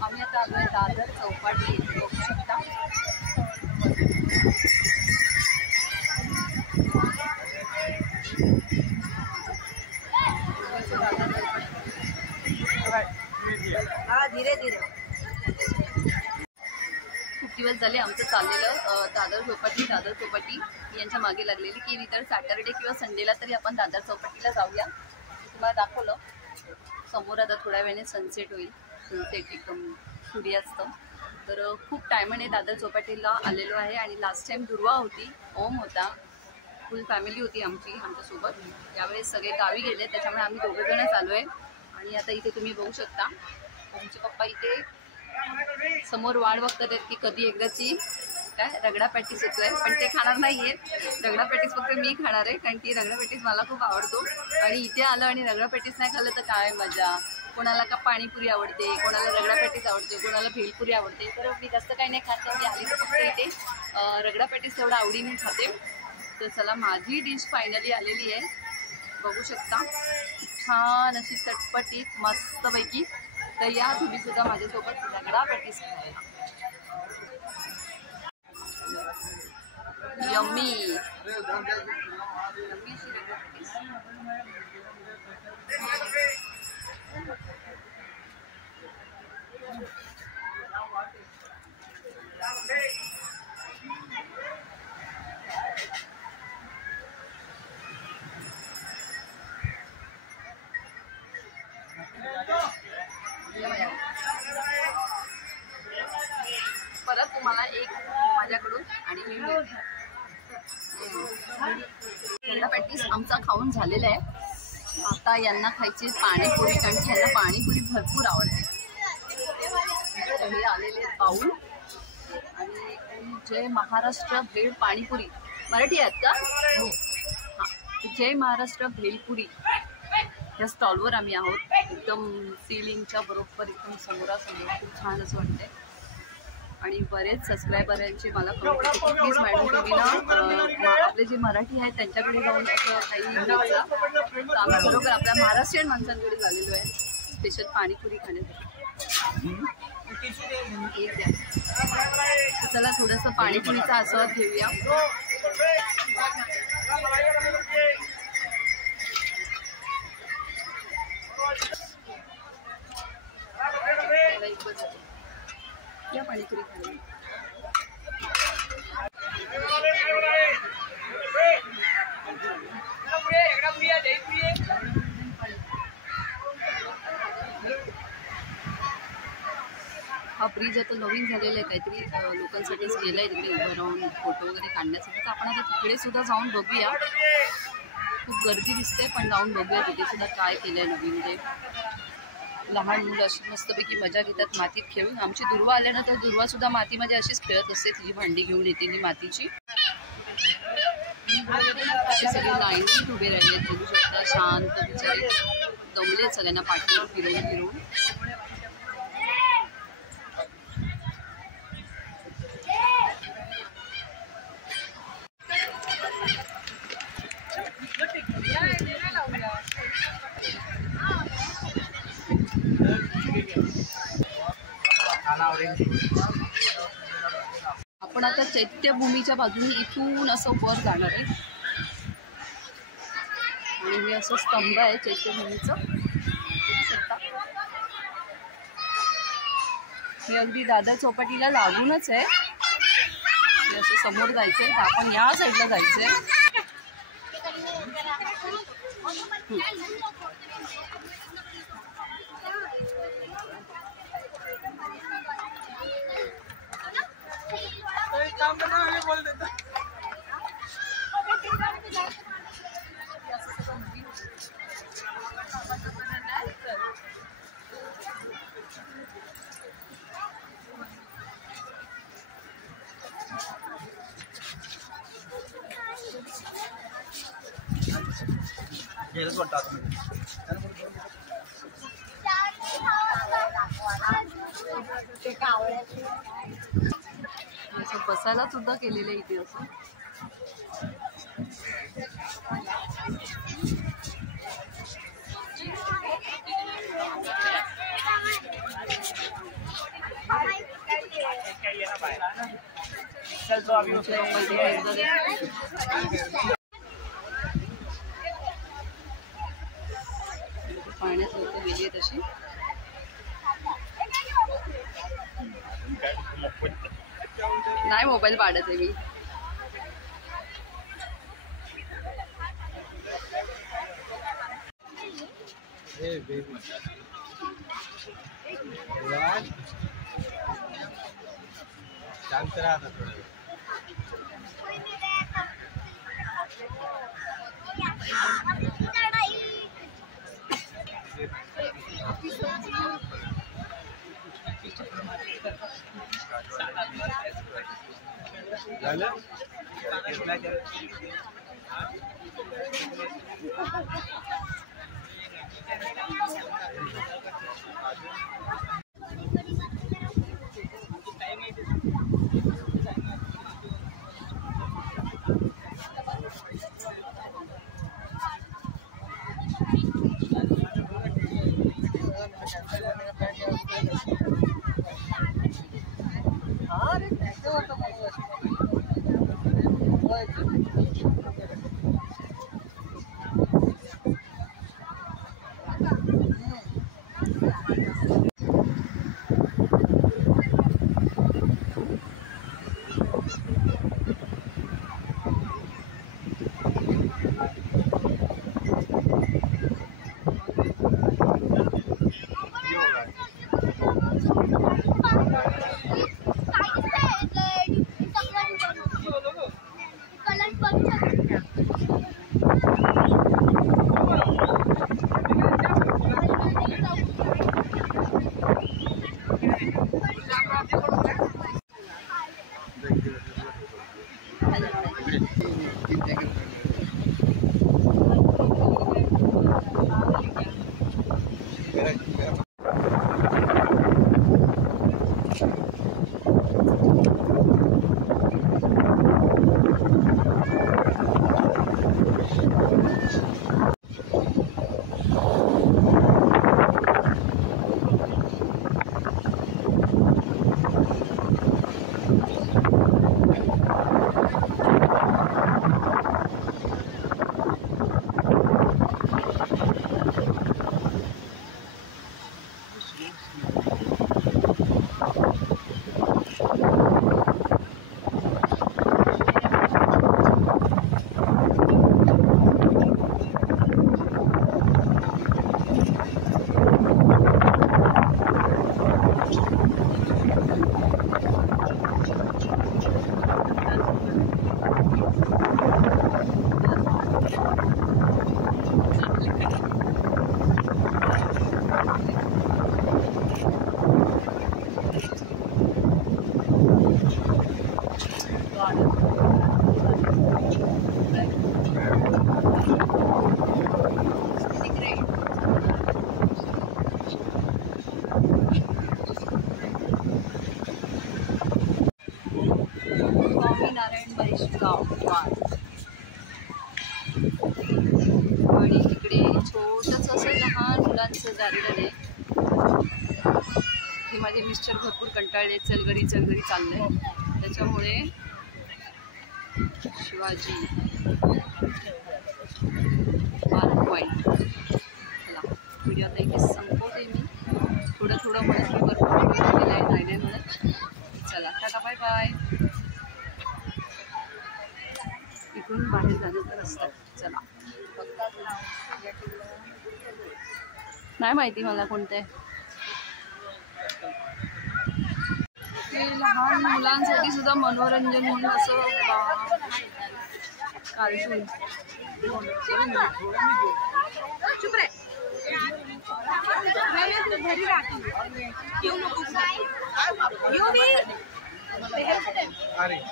आम्ही आता आलोय दादर चौपाटी बघू शकता। धीरे धीरे खूप दिवस झाले आमचं चाललेलं दादर चौपाटी यांच्या मागे लागलेली की इतर सॅटर्डे किंवा संडेला तरी आपण दादर चौपाटीला जाऊया। तुम्हाला दाखवलं समोर आता थोड्या वेळाने सनसेट होईल, सनसेट एकदम सूर्यास्त। तर खूप टायमाने दादर चौपाटीला आलेलो आहे आणि लास्ट टाइम दुर्वा होती, ओम होता, फुल फॅमिली होती आमच्यासोबत। यावेळेस सगळे गावी गेले त्याच्यामुळे आम्ही दोघंजणच आलो आहे। आणि आता इथे तुम्ही बघू शकता ओमचे पप्पा इथे समोर वाट बघतात की कधी एकदाची काय रगडा पॅटीस येतोय, पण ते खाणार नाही आहेत। रगडा पॅटीस फक्त मी खाणार आहे कारण की रगडा पॅटीस मला खूप आवडतो। आणि इथे आलं आणि रगडा पॅटीस नाही खाल्लं तर काय मजा। कोणाला का पाणीपुरी आवडते, कोणाला रगडा पॅटीस आवडते, कोणाला भेलपुरी आवडते। तर मी जास्त काही नाही खात, तर मी आली तर फक्त इथे रगडा पॅटीस तेवढा आवडीने खाते। तर चला माझी डिश फायनली आलेली आहे, बघू शकता छान अशी चटपटीत मस्तपैकी। तर या तुम्ही सुद्धा माझ्यासोबत रगडा पॅटीस खायला। यम्मी यम्मी अशी रगडा पॅटीस। परत तुम्हाला एक माझ्याकडून आणि मी रगडा पॅटीस आमचा खाऊन झालेला आहे। आता यांना खायची पाणीपुरी, कारण की यांना पाणीपुरी भरपूर आवडते। हे आलेले बाऊल आणि जय महाराष्ट्र भेळ पाणीपुरी, मराठी आहेत का? हो हां, जय महाराष्ट्र भेलपुरी या स्टॉलवर आम्ही आहोत। एकदम सिलिंगच्या बरोबर एकदम समोरासमोर खूप छान असं वाटतंय। आणि बरेच सबस्क्रायबरांचे मला कमेंट येते की प्लीज मॅडम तुम्ही ना आपले जे मराठी आहेत त्यांच्याकडे जाऊन असं काही घ्यायचं। तर आम्ही बरोबर आपल्या महाराष्ट्रीयन माणसांकडे झालेलो आहे स्पेशल पाणीपुरी खाण्यासाठी। एक द्या, चला थोडंसं पाणीपुरीचा आस्वाद घेऊया। या पाणीपुरी खायला हा ब्रिज आता नवीन झालेला आहे, काहीतरी लोकांसाठीच केलं आहे तिकडे उभं राहून फोटो वगैरे काढण्यासाठी। तर आपण आता तिकडे सुद्धा जाऊन बघूया, खूप गर्दी दिसते पण जाऊन बघूया तिथे सुद्धा काय केलं आहे नवीन। म्हणजे लहान मुलं अशी मस्तपैकी मजा घेतात मातीत खेळून। आमची दुर्वा आल्यानंतर दुर्वा सुद्धा मातीमध्ये अशीच खेळत असते, तिची भांडी घेऊन येते ती मातीची। असे सगळे लाईनीत उभे राहिलेत, बघू शकता शांत बिचारे दमलेत सगळ्यांना पाठीवर फिरवून फिरवून। आपण आता चैत्यभूमीच्या बाजूने इथून असं वर जाणार आहे आणि हे असं स्तंभ आहे चैत्यभूमीचं। हे अगदी दादर चौपाटीला लागूनच आहे, असं समोर जायचंय तर आपण या साईडला जायचंय। असं बसायला सुद्धा केलेलं इथे असं. पाण्यात लोक गेली तशी. नाही मोबाईल पाडत आहे मी. शांत राहा थोडं. झालं आणि इकडे छोटंसं असं लहान मुलांचं गार्डन आहे. हे माझे मिस्टर भरपूर कंटाळले, चलगरी चाललंय, त्याच्यामुळे शिवाजी पार्क पॉईंट. चला व्हिडिओ आता इथे संपवते मी. थोडं म्हणत मी भरपूर केलं आहे, नाही म्हणत. चला टाटा बाय बाय. इकडून बाहेर जाण्याचा रस्ता. चला नाही माहिती मला कोणतं आहे. लहान मुलांसाठी सुद्धा मनोरंजन म्हणून असं कार्टून. अरे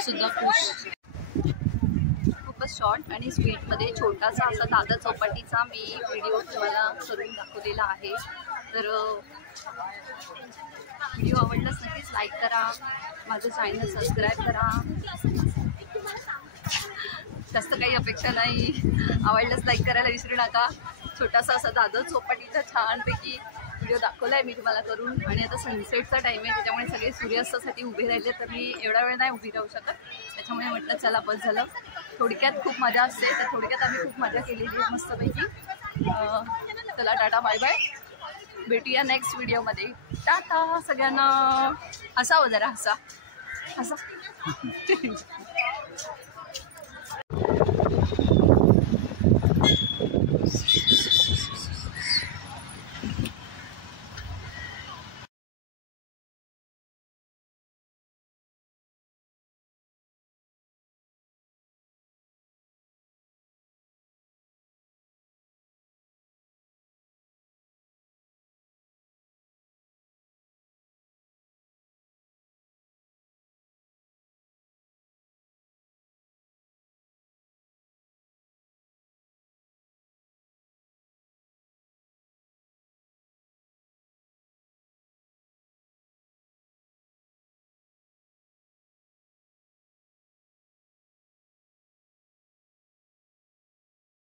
सुद्धा खूपच शॉर्ट आणि स्वीटमध्ये छोटासा असा दादर चौपाटीचा मी व्हिडिओ तुम्हाला करून दाखवलेला आहे. तर व्हिडिओ आवडलाच नक्कीच लाईक करा, माझं चॅनल सबस्क्राईब करा. जास्त काही अपेक्षा नाही, आवडलंच लाईक करायला विसरू नका. छोटासा असा दादर चौपाटीचा छानपैकी व्हिडिओ दाखवला आहे मी तुम्हाला करून. आणि आता सनसेटचा टाईम आहे, त्याच्यामुळे सगळे सूर्यास्तासाठी उभे राहिले, तर मी एवढा वेळ नाही उभी राहू शकत. त्याच्यामुळे म्हटलं चला बस झालं. थोडक्यात खूप मजा असते, तर थोडक्यात आम्ही खूप मजा केलेली आहे मस्तपैकी. चला टाटा बाय बाय, भेटूया नेक्स्ट व्हिडिओमध्ये. टाटा सगळ्यांना. हसावं जरा, हसा हसा.